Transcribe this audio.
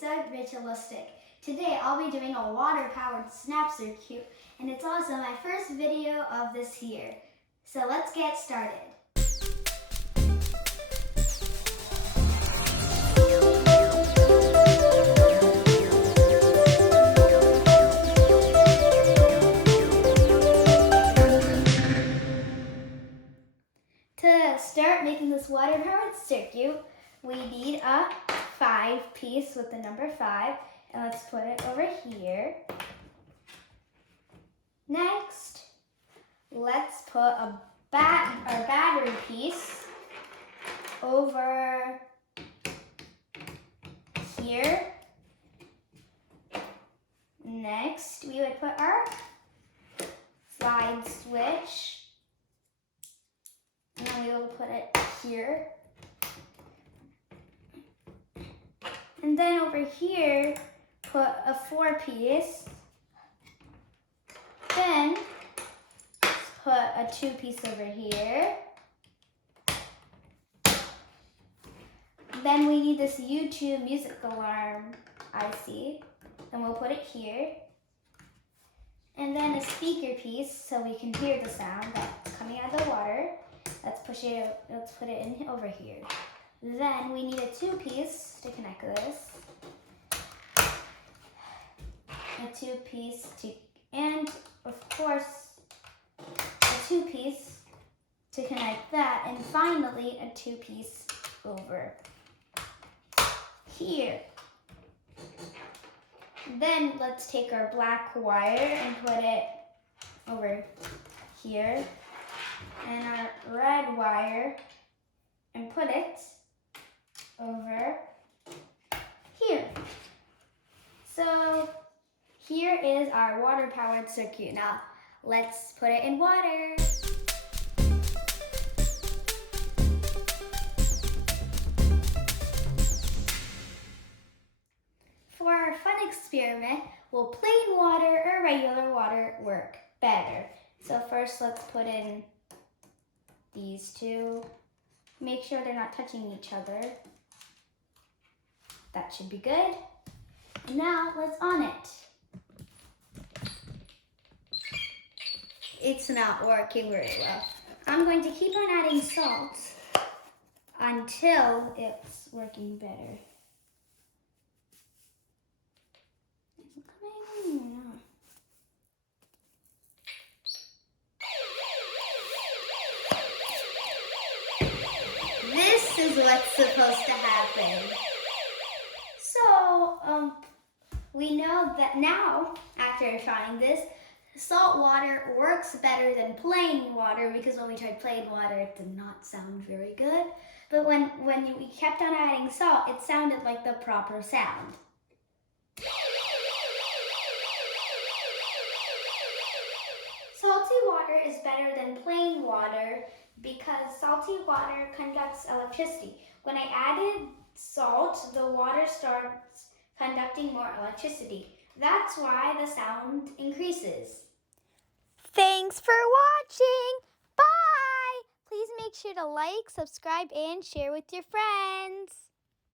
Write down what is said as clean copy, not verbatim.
so ritualistic. Today I'll be doing a water-powered snap circuit, and it's also my first video of this year. So let's get started. To start making this water-powered circuit, we need a 5-piece with the number 5, and let's put it over here. Next, let's put our battery piece over here. Next, we would put our slide switch. And then we will put it here. And then over here, put a 4-piece. Then put a 2-piece over here. Then we need this YouTube music alarm IC. Then we'll put it here. And then a speaker piece so we can hear the sound that's coming out of the water. Let's put it in over here. Then we need a 2-piece to connect this. A 2-piece and of course a 2-piece to connect that, and finally a 2-piece over here. Then let's take our black wire and put it over here, and our red wire and put it over here. So here is our water-powered circuit. Now let's put it in water. For our fun experiment, will plain water or regular water work better? So first let's put in these two. Make sure they're not touching each other. That should be good. Now let's on it. It's not working very well. I'm going to keep on adding salt until it's working better. Is it coming? No. This is what's supposed to happen. So, we know that now, after trying this, salt water works better than plain water, because when we tried plain water, it did not sound very good. But when we kept on adding salt, it sounded like the proper sound. Salty water is better than plain water because salty water conducts electricity. When I added salt, the water starts conducting more electricity. That's why the sound increases. Thanks for watching. Bye! Please make sure to like, subscribe, and share with your friends.